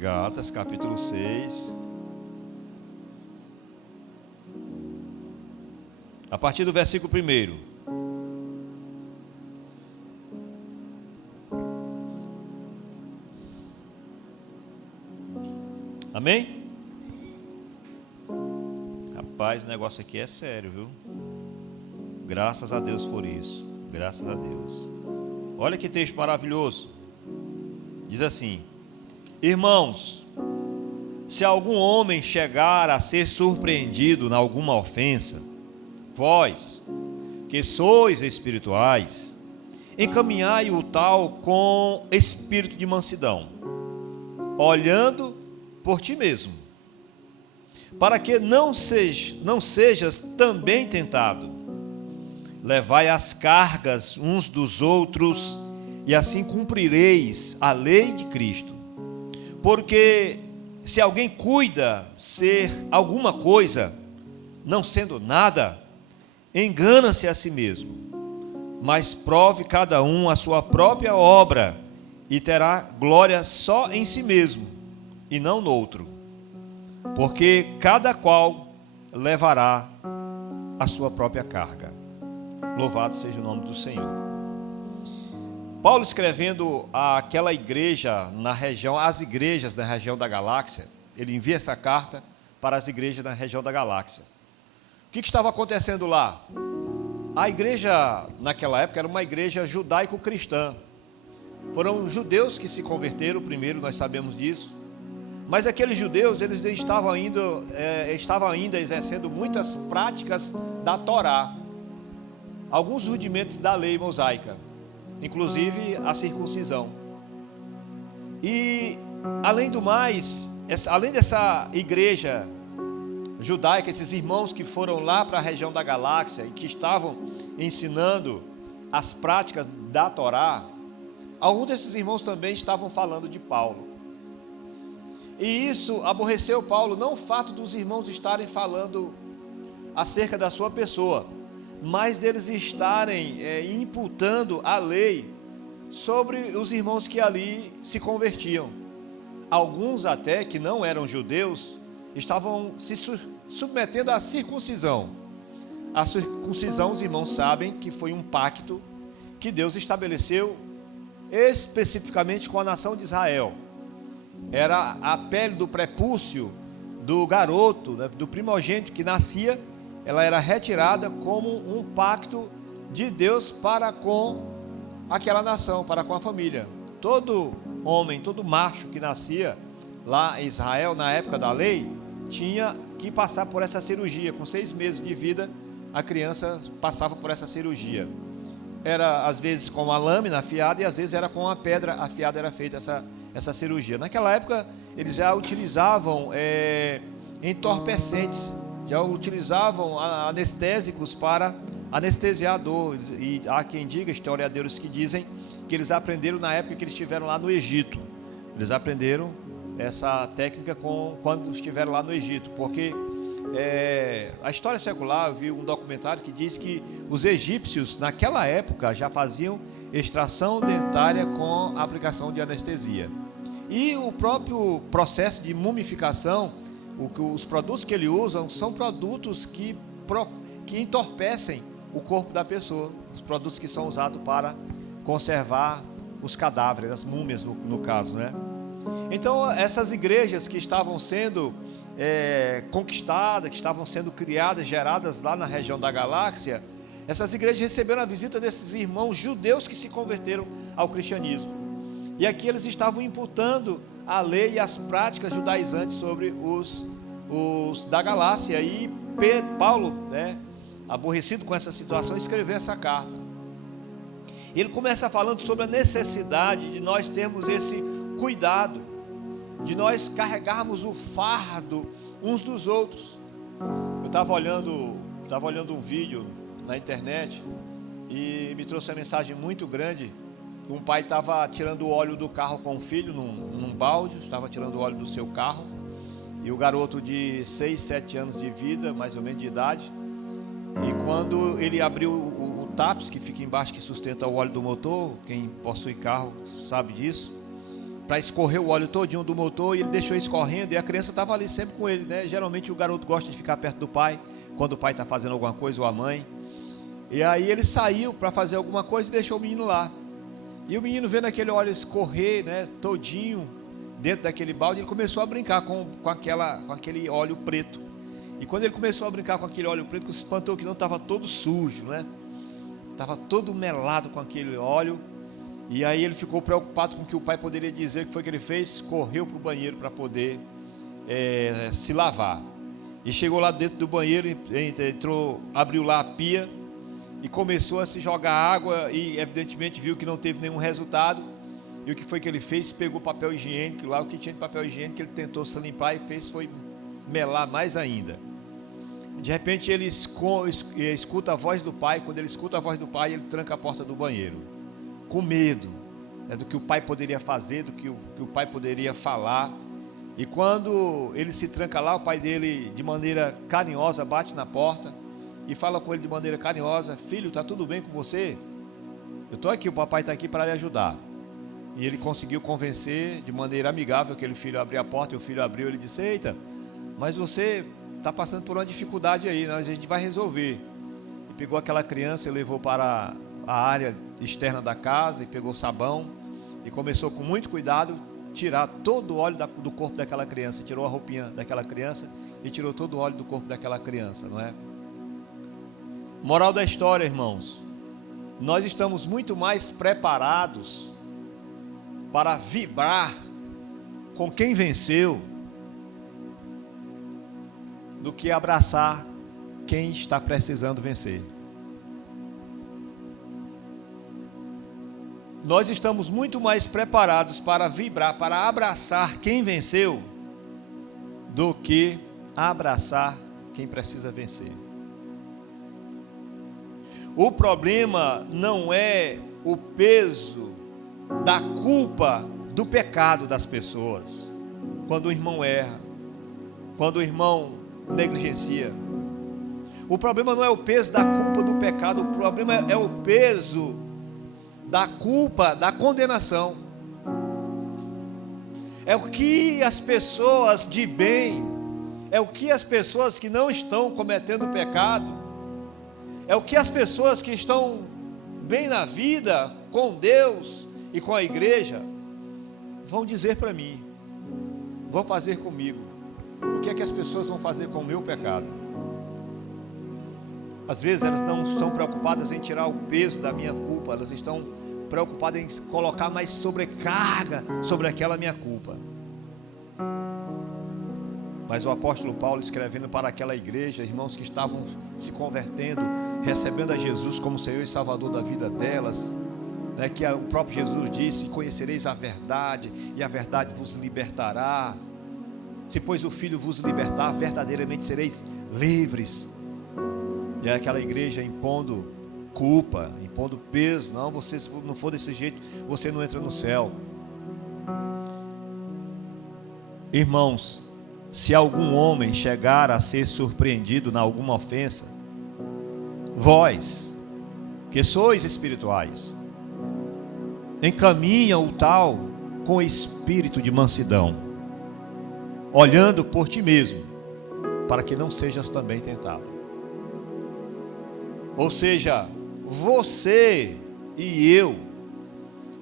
Gálatas, capítulo 6. A partir do versículo 1. Amém? Rapaz, o negócio aqui é sério, viu? Graças a Deus por isso. Graças a Deus. Olha que texto maravilhoso. Diz assim: irmãos, se algum homem chegar a ser surpreendido em alguma ofensa, vós, que sois espirituais, encaminhai o tal com espírito de mansidão, olhando por ti mesmo, para que não sejas também tentado. Levai as cargas uns dos outros, e assim cumprireis a lei de Cristo. Porque se alguém cuida ser alguma coisa, não sendo nada, engana-se a si mesmo. Mas prove cada um a sua própria obra, e terá glória só em si mesmo, e não no outro. Porque cada qual levará a sua própria carga. Louvado seja o nome do Senhor. Paulo, escrevendo àquela igreja na região, as igrejas da região da Galáxia, ele envia essa carta para as igrejas da região da Galáxia. O que estava acontecendo lá? A igreja naquela época era uma igreja judaico-cristã. Foram judeus que se converteram primeiro, nós sabemos disso. Mas aqueles judeus, eles estavam ainda exercendo muitas práticas da Torá, alguns rudimentos da lei mosaica, inclusive a circuncisão. E além do mais, além dessa igreja judaica, esses irmãos que foram lá para a região da Galáxia e que estavam ensinando as práticas da Torá, alguns desses irmãos também estavam falando de Paulo. E isso aborreceu Paulo, não o fato dos irmãos estarem falando acerca da sua pessoa, mas deles estarem imputando a lei sobre os irmãos que ali se convertiam. Alguns até que não eram judeus estavam se submetendo à circuncisão. A circuncisão, os irmãos sabem que foi um pacto que Deus estabeleceu especificamente com a nação de Israel. Era a pele do prepúcio do garoto, né, do primogênito que nascia, ela era retirada como um pacto de Deus para com aquela nação, para com a família. Todo homem, todo macho que nascia lá em Israel, na época da lei, tinha que passar por essa cirurgia. Com 6 meses de vida, a criança passava por essa cirurgia. Era às vezes com a lâmina afiada e às vezes era com a pedra afiada, era feita essa cirurgia. Naquela época eles já utilizavam entorpecentes, já utilizavam anestésicos para anestesiar a dor. E há quem diga, historiadores que dizem que eles aprenderam na época que eles estiveram lá no Egito. Eles aprenderam essa técnica quando estiveram lá no Egito, porque a história secular, eu vi um documentário que diz que os egípcios naquela época já faziam extração dentária com a aplicação de anestesia. E o próprio processo de mumificação, os produtos que ele usa são produtos que entorpecem o corpo da pessoa, os produtos que são usados para conservar os cadáveres, as múmias no caso, né? Então essas igrejas que estavam sendo conquistadas, que estavam sendo criadas, geradas lá na região da Galáxia, essas igrejas receberam a visita desses irmãos judeus que se converteram ao cristianismo. E aqui eles estavam imputando a lei e as práticas judaizantes sobre os da Galácia. E Paulo, né, aborrecido com essa situação, escreveu essa carta. Ele começa falando sobre a necessidade de nós termos esse cuidado, de nós carregarmos o fardo uns dos outros. Eu estava olhando um vídeo na internet e me trouxe uma mensagem muito grande. Um pai estava tirando o óleo do carro com o filho num balde, estava tirando o óleo do seu carro, e o garoto de 6, 7 anos de vida, mais ou menos de idade, e quando ele abriu o TAPS, que fica embaixo, que sustenta o óleo do motor, quem possui carro sabe disso, para escorrer o óleo todinho do motor, e ele deixou escorrendo, e a criança estava ali sempre com ele, né? Geralmente o garoto gosta de ficar perto do pai, quando o pai está fazendo alguma coisa, ou a mãe. E aí ele saiu para fazer alguma coisa e deixou o menino lá. E o menino, vendo aquele óleo escorrer, né, todinho dentro daquele balde, ele começou a brincar com aquele óleo preto. E quando ele começou a brincar com aquele óleo preto, se espantou que não estava todo sujo, né? Estava todo melado com aquele óleo. E aí ele ficou preocupado com o que o pai poderia dizer. O que foi que ele fez? Correu para o banheiro para poder se lavar. E chegou lá dentro do banheiro, entrou, abriu lá a pia e começou a se jogar água, e evidentemente viu que não teve nenhum resultado. E o que foi que ele fez? Pegou papel higiênico lá, o que tinha de papel higiênico, ele tentou se limpar e foi melar mais ainda. De repente ele escuta a voz do pai. Quando ele escuta a voz do pai, ele tranca a porta do banheiro, com medo, né, do que o pai poderia fazer, do que o pai poderia falar. E quando ele se tranca lá, o pai dele, de maneira carinhosa, bate na porta e fala com ele de maneira carinhosa: filho, está tudo bem com você? Eu estou aqui, o papai está aqui para lhe ajudar. E ele conseguiu convencer de maneira amigável aquele filho a abrir a porta. E o filho abriu. Ele disse: eita, mas você está passando por uma dificuldade aí, a gente vai resolver. E pegou aquela criança e levou para a área externa da casa, e pegou sabão e começou com muito cuidado tirar todo o óleo do corpo daquela criança. Tirou a roupinha daquela criança e tirou todo o óleo do corpo daquela criança, não é? Moral da história, irmãos: nós estamos muito mais preparados para vibrar com quem venceu do que abraçar quem está precisando vencer. Nós estamos muito mais preparados para vibrar, para abraçar quem venceu, do que abraçar quem precisa vencer. O problema não é o peso da culpa do pecado das pessoas. Quando o irmão erra, quando o irmão negligencia, o problema não é o peso da culpa do pecado, o problema é o peso da culpa, da condenação. É o que as pessoas de bem, é o que as pessoas que não estão cometendo pecado, é o que as pessoas que estão bem na vida, com Deus e com a igreja, vão dizer para mim, vão fazer comigo. O que é que as pessoas vão fazer com o meu pecado? Às vezes elas não estão preocupadas em tirar o peso da minha culpa, elas estão preocupadas em colocar mais sobrecarga sobre aquela minha culpa. Mas o apóstolo Paulo, escrevendo para aquela igreja, irmãos que estavam se convertendo, recebendo a Jesus como Senhor e Salvador da vida delas, né, que o próprio Jesus disse: conhecereis a verdade, e a verdade vos libertará. Se pois o Filho vos libertar, verdadeiramente sereis livres. E aí aquela igreja impondo culpa, impondo peso: não, você, se não for desse jeito, você não entra no céu. Irmãos, se algum homem chegar a ser surpreendido na alguma ofensa, vós, que sois espirituais, encaminha o tal com espírito de mansidão, olhando por ti mesmo, para que não sejas também tentado. Ou seja, você e eu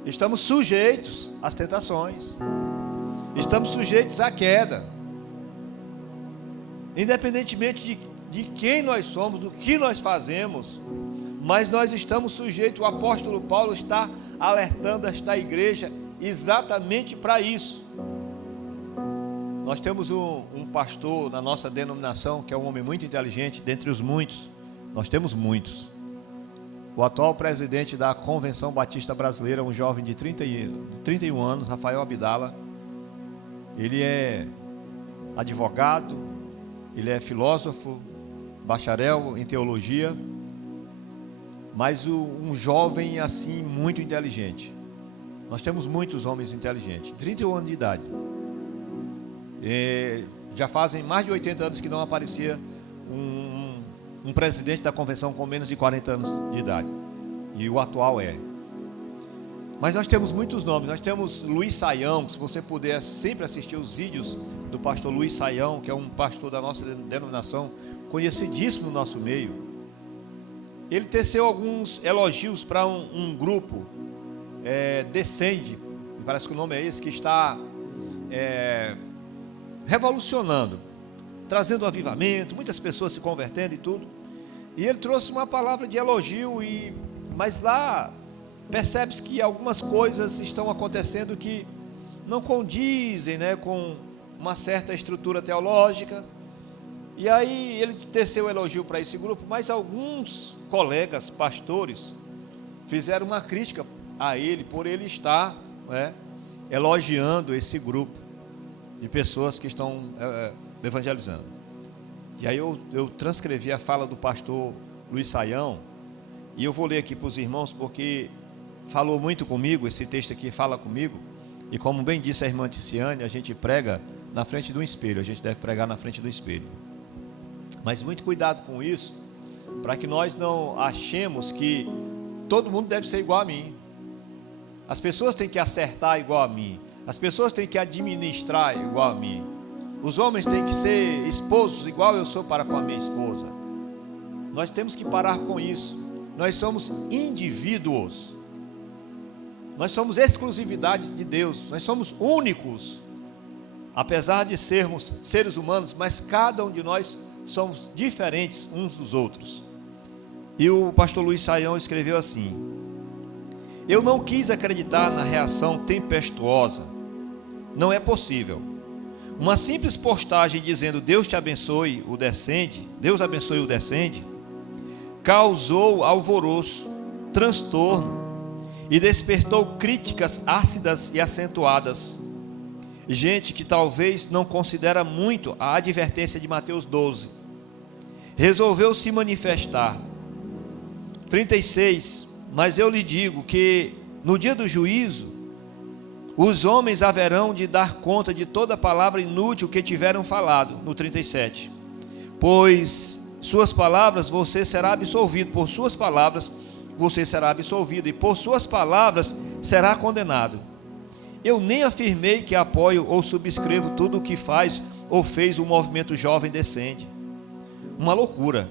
estamos sujeitos às tentações, estamos sujeitos à queda, independentemente de quem nós somos, do que nós fazemos, mas nós estamos sujeitos. O apóstolo Paulo está alertando esta igreja exatamente para isso. Nós temos um pastor na nossa denominação que é um homem muito inteligente, dentre os muitos, nós temos muitos. O atual presidente da Convenção Batista Brasileira, um jovem de 31 anos, Rafael Abdala. Ele é advogado, ele é filósofo, bacharel em teologia, mas um jovem assim muito inteligente. Nós temos muitos homens inteligentes, 31 anos de idade. Já fazem mais de 80 anos que não aparecia um presidente da convenção com menos de 40 anos de idade. E o atual é. Mas nós temos muitos nomes. Nós temos Luiz Saião, se você puder sempre assistir os vídeos do pastor Luiz Saião, que é um pastor da nossa denominação, conhecidíssimo no nosso meio. Ele teceu alguns elogios para um grupo, Descende, parece que o nome é esse, que está revolucionando, trazendo um avivamento, muitas pessoas se convertendo e tudo. E ele trouxe uma palavra de elogio, mas lá percebe-se que algumas coisas estão acontecendo que não condizem, com uma certa estrutura teológica. E aí ele teceu um elogio para esse grupo, mas alguns colegas, pastores, fizeram uma crítica a ele, por ele estar elogiando esse grupo de pessoas que estão evangelizando. E aí eu transcrevi a fala do pastor Luiz Saião, e eu vou ler aqui para os irmãos, porque falou muito comigo, esse texto aqui fala comigo, e como bem disse a irmã Ticiane, a gente prega na frente de um espelho, a gente deve pregar na frente do espelho. Mas muito cuidado com isso, para que nós não achemos que todo mundo deve ser igual a mim. As pessoas têm que acertar igual a mim, as pessoas têm que administrar igual a mim, os homens têm que ser esposos igual eu sou para com a minha esposa. Nós temos que parar com isso. Nós somos indivíduos, nós somos exclusividade de Deus, nós somos únicos, apesar de sermos seres humanos, mas cada um de nós somos diferentes uns dos outros. E o pastor Luiz Saião escreveu assim: eu não quis acreditar na reação tempestuosa, não é possível. Uma simples postagem dizendo Deus te abençoe, o Descende, Deus abençoe o Descende, causou alvoroço, transtorno e despertou críticas ácidas e acentuadas. Gente que talvez não considera muito a advertência de Mateus 12, resolveu se manifestar. 36, mas eu lhe digo que no dia do juízo, os homens haverão de dar conta de toda palavra inútil que tiveram falado. No 37, pois suas palavras você será absolvido, por suas palavras você será absolvido, e por suas palavras será condenado. Eu nem afirmei que apoio ou subscrevo tudo o que faz ou fez o movimento Jovem Descende. Uma loucura.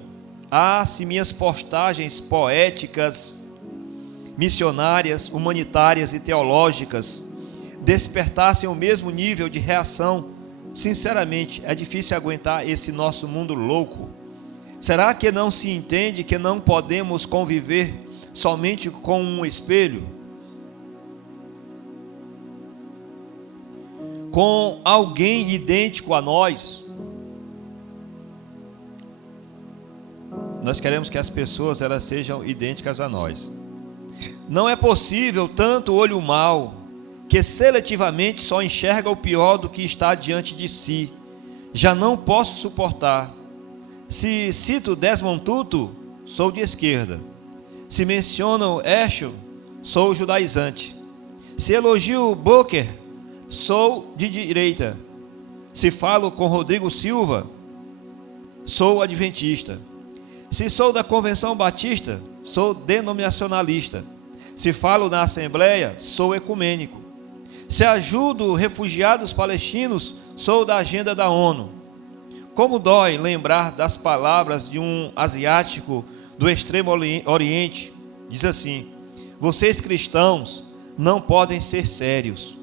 Se minhas postagens poéticas, missionárias, humanitárias e teológicas despertassem o mesmo nível de reação, sinceramente é difícil aguentar esse nosso mundo louco. Será que não se entende que não podemos conviver somente com um espelho? Com alguém idêntico a nós? Nós queremos que as pessoas elas sejam idênticas a nós. Não é possível tanto olho mau, que seletivamente só enxerga o pior do que está diante de si. Já não posso suportar. Se cito Desmond Tutu, sou de esquerda. Se menciono Heschel, sou judaizante. Se elogio Booker, sou de direita. Se falo com Rodrigo Silva, sou adventista. Se sou da Convenção Batista, sou denominacionalista. Se falo na Assembleia, sou ecumênico. Se ajudo refugiados palestinos, sou da agenda da ONU. Como dói lembrar das palavras de um asiático do Extremo Oriente. Diz assim: vocês cristãos não podem ser sérios.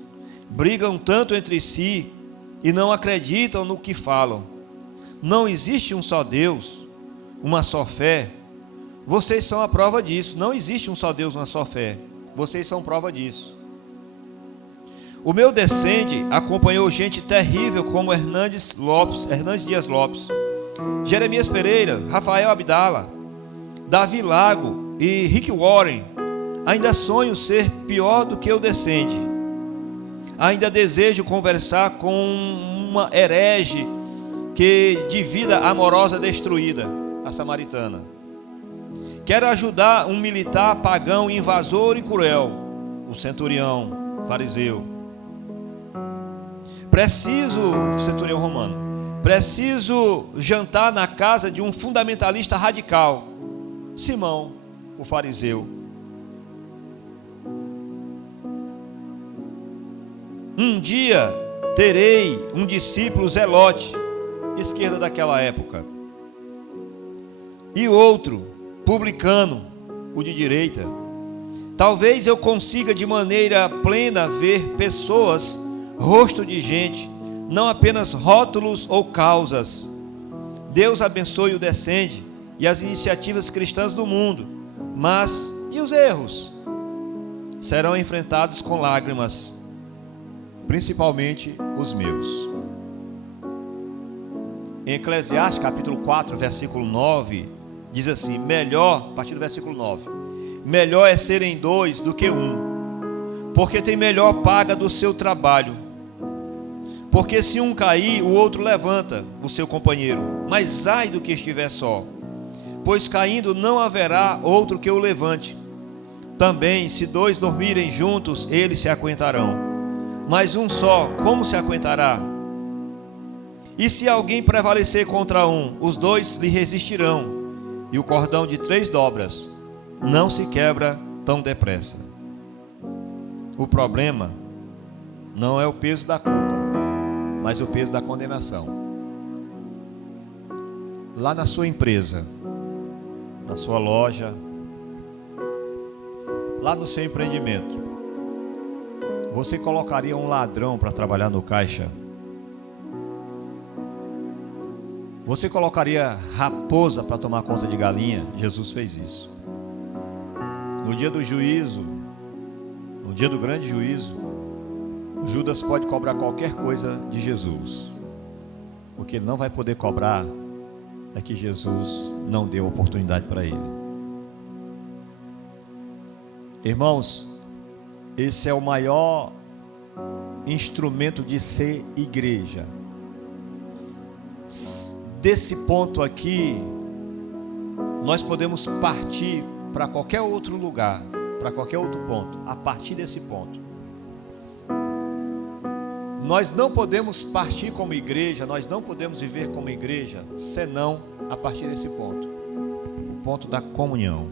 Brigam tanto entre si e não acreditam no que falam. Não existe um só Deus, uma só fé. Vocês são a prova disso. Não existe um só Deus, uma só fé. Vocês são prova disso. O meu Descende acompanhou gente terrível como Hernandes Dias Lopes, Jeremias Pereira, Rafael Abdala, Davi Lago e Rick Warren. Ainda sonho ser pior do que o Descende. Ainda desejo conversar com uma herege de vida amorosa destruída, a samaritana. Quero ajudar um militar pagão, invasor e cruel, o centurião fariseu. Centurião romano. Preciso jantar na casa de um fundamentalista radical, Simão, o fariseu. Um dia terei um discípulo zelote, esquerda daquela época, e outro publicano, o de direita. Talvez eu consiga de maneira plena ver pessoas, rosto de gente, não apenas rótulos ou causas. Deus abençoe o Descende e as iniciativas cristãs do mundo, mas e os erros? Serão enfrentados com lágrimas, principalmente os meus. Em Eclesiastes capítulo 4, versículo 9, diz assim, melhor, a partir do versículo 9, melhor é serem dois do que um, porque tem melhor paga do seu trabalho. Porque se um cair, o outro levanta o seu companheiro, mas ai do que estiver só, pois caindo não haverá outro que o levante. Também, se dois dormirem juntos, eles se aguentarão, mas um só, como se aguentará? E se alguém prevalecer contra um, os dois lhe resistirão, e o cordão de 3 dobras não se quebra tão depressa. O problema não é o peso da culpa, mas o peso da condenação. Lá na sua empresa, na sua loja, lá no seu empreendimento, você colocaria um ladrão para trabalhar no caixa? Você colocaria raposa para tomar conta de galinha? Jesus fez isso. No dia do juízo, no dia do grande juízo, Judas pode cobrar qualquer coisa de Jesus. O que ele não vai poder cobrar é que Jesus não deu oportunidade para ele. Irmãos, esse é o maior instrumento de ser igreja. Desse ponto aqui, nós podemos partir para qualquer outro lugar, para qualquer outro ponto, a partir desse ponto. Nós não podemos partir como igreja, nós não podemos viver como igreja, senão a partir desse ponto. O ponto da comunhão,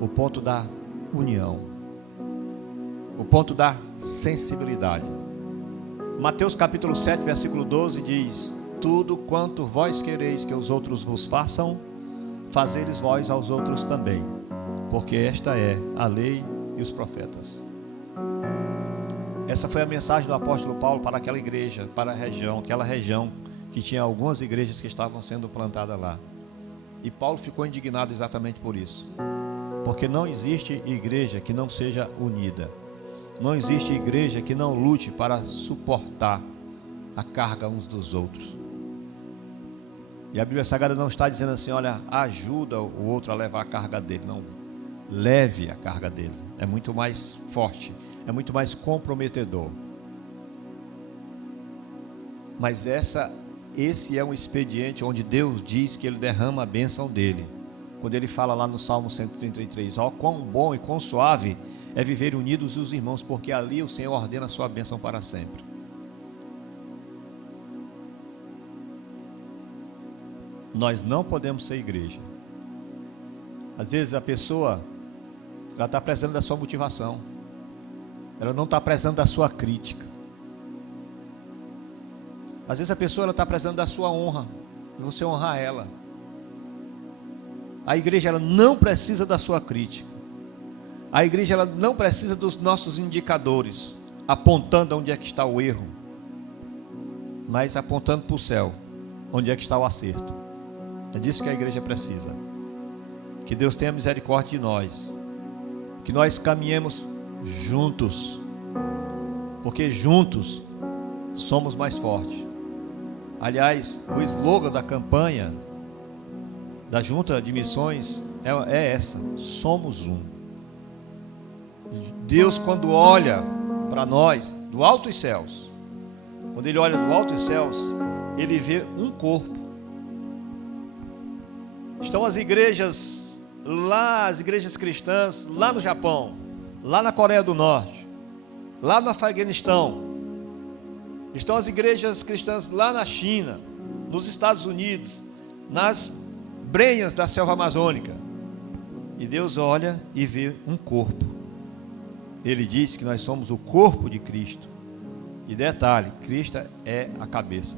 o ponto da união, o ponto da sensibilidade. Mateus capítulo 7, versículo 12 diz: tudo quanto vós quereis que os outros vos façam, fazeres vós aos outros também, porque esta é a lei e os profetas. Essa foi a mensagem do apóstolo Paulo para aquela igreja, para aquela região que tinha algumas igrejas que estavam sendo plantadas lá. E Paulo ficou indignado exatamente por isso, porque não existe igreja que não seja unida, não existe igreja que não lute para suportar a carga uns dos outros. E a Bíblia Sagrada não está dizendo assim, olha, ajuda o outro a levar a carga dele. Não, leve a carga dele. É muito mais forte, é muito mais comprometedor. Mas esse é um expediente onde Deus diz que Ele derrama a bênção dele. Quando Ele fala lá no Salmo 133, ó, quão bom e quão suave é viver unidos os irmãos, porque ali o Senhor ordena a sua bênção para sempre. Nós não podemos ser igreja. Às vezes a pessoa, ela está precisando da sua motivação, ela não está precisando da sua crítica. Às vezes a pessoa, ela está precisando da sua honra, e você honrar ela. A igreja, ela não precisa da sua crítica. A igreja, ela não precisa dos nossos indicadores, apontando onde é que está o erro, mas apontando para o céu, onde é que está o acerto. É disso que a igreja precisa. Que Deus tenha misericórdia de nós, que nós caminhemos juntos, porque juntos somos mais fortes. Aliás, o slogan da campanha da Junta de Missões é essa: somos um. Deus, quando olha para nós do alto dos céus, quando Ele olha do alto dos céus, Ele vê um corpo. Estão as igrejas lá, as igrejas cristãs lá no Japão, lá na Coreia do Norte, lá no Afeganistão. Estão as igrejas cristãs lá na China, nos Estados Unidos, nas brenhas da selva amazônica. E Deus olha e vê um corpo. Ele diz que nós somos o corpo de Cristo. E detalhe, Cristo é a cabeça.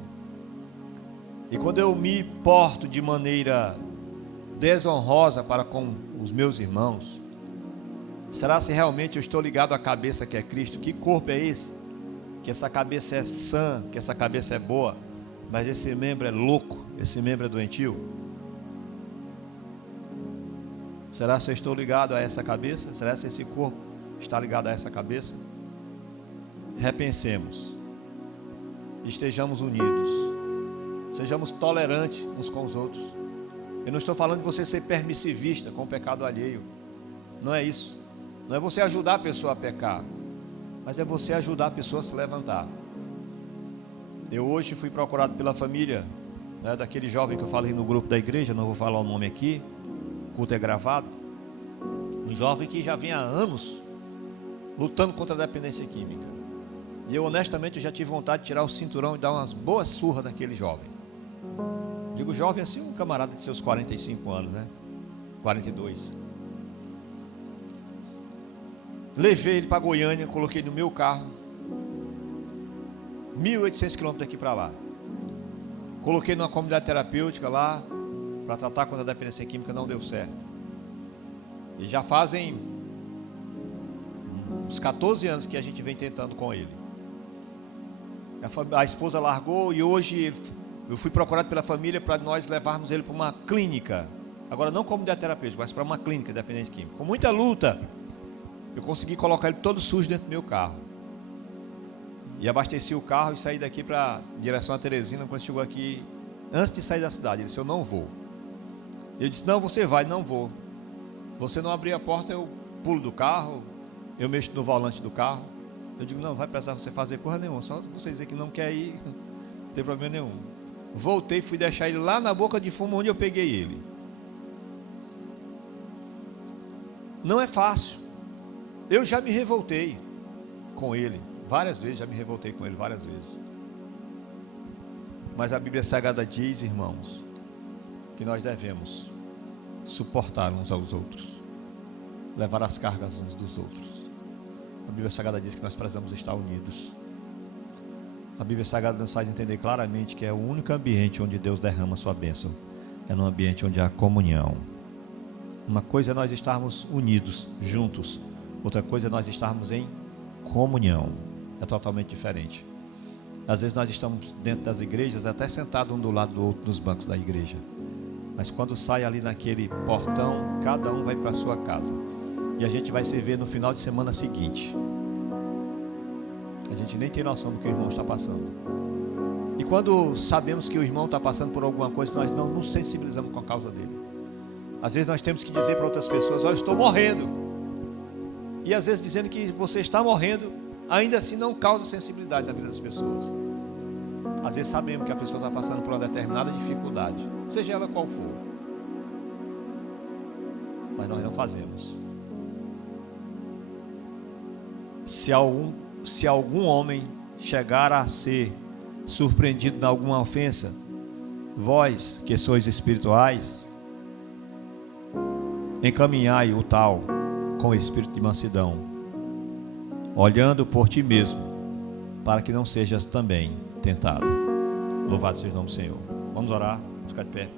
E quando eu me porto de maneira desonrosa para com os meus irmãos, será se realmente eu estou ligado à cabeça que é Cristo? Que corpo é esse? Que essa cabeça é sã, que essa cabeça é boa, mas esse membro é louco, esse membro é doentio? Será se eu estou ligado a essa cabeça? Será se esse corpo está ligado a essa cabeça? Repensemos, estejamos unidos, sejamos tolerantes uns com os outros. Eu não estou falando de você ser permissivista com o pecado alheio, não é isso. Não é você ajudar a pessoa a pecar, mas é você ajudar a pessoa a se levantar. Eu hoje fui procurado pela família, né, daquele jovem que eu falei no grupo da igreja, não vou falar o nome aqui, o culto é gravado. Um jovem que já vinha há anos lutando contra a dependência química. E eu honestamente já tive vontade de tirar o cinturão e dar umas boas surras naquele jovem. Digo jovem assim, um camarada de seus 45 anos, né? 42. Levei ele para Goiânia, coloquei no meu carro, 1.800 quilômetros daqui para lá. Coloquei numa comunidade terapêutica lá, para tratar contra a dependência química, não deu certo. E já fazem uns 14 anos que a gente vem tentando com ele. A esposa largou e hoje eu fui procurado pela família para nós levarmos ele para uma clínica. Agora não comunidade terapêutica, mas para uma clínica dependente química. Com muita luta, eu consegui colocar ele todo sujo dentro do meu carro. E abasteci o carro e saí daqui para direção a Teresina. Quando chegou aqui, antes de sair da cidade, ele disse: eu não vou. Eu disse: não, você vai. Não vou. Você não abrir a porta, eu pulo do carro, eu mexo no volante do carro. Eu digo: não vai precisar você fazer coisa nenhuma, só você dizer que não quer ir, não tem problema nenhum. Voltei, fui deixar ele lá na boca de fumo onde eu peguei ele. Não é fácil. Eu já me revoltei com ele várias vezes, já me revoltei com ele várias vezes. Mas a Bíblia Sagrada diz, irmãos, que nós devemos suportar uns aos outros, levar as cargas uns dos outros. A Bíblia Sagrada diz que nós precisamos estar unidos. A Bíblia Sagrada nos faz entender claramente que é o único ambiente onde Deus derrama sua bênção, é num ambiente onde há comunhão. Uma coisa é nós estarmos unidos, juntos, outra coisa é nós estarmos em comunhão, é totalmente diferente. Às vezes nós estamos dentro das igrejas, até sentados um do lado do outro nos bancos da igreja, mas quando sai ali naquele portão, cada um vai para a sua casa, e a gente vai se ver no final de semana seguinte. A gente nem tem noção do que o irmão está passando. E quando sabemos que o irmão está passando por alguma coisa, nós não nos sensibilizamos com a causa dele. Às vezes nós temos que dizer para outras pessoas: olha, estou morrendo. E às vezes dizendo que você está morrendo, ainda assim não causa sensibilidade na vida das pessoas. Às vezes sabemos que a pessoa está passando por uma determinada dificuldade, seja ela qual for, mas nós não fazemos. Se algum homem chegar a ser surpreendido em alguma ofensa, vós que sois espirituais, encaminhai o tal com espírito de mansidão, olhando por ti mesmo, para que não sejas também tentado. Louvado seja o nome do Senhor. Vamos orar, vamos ficar de pé.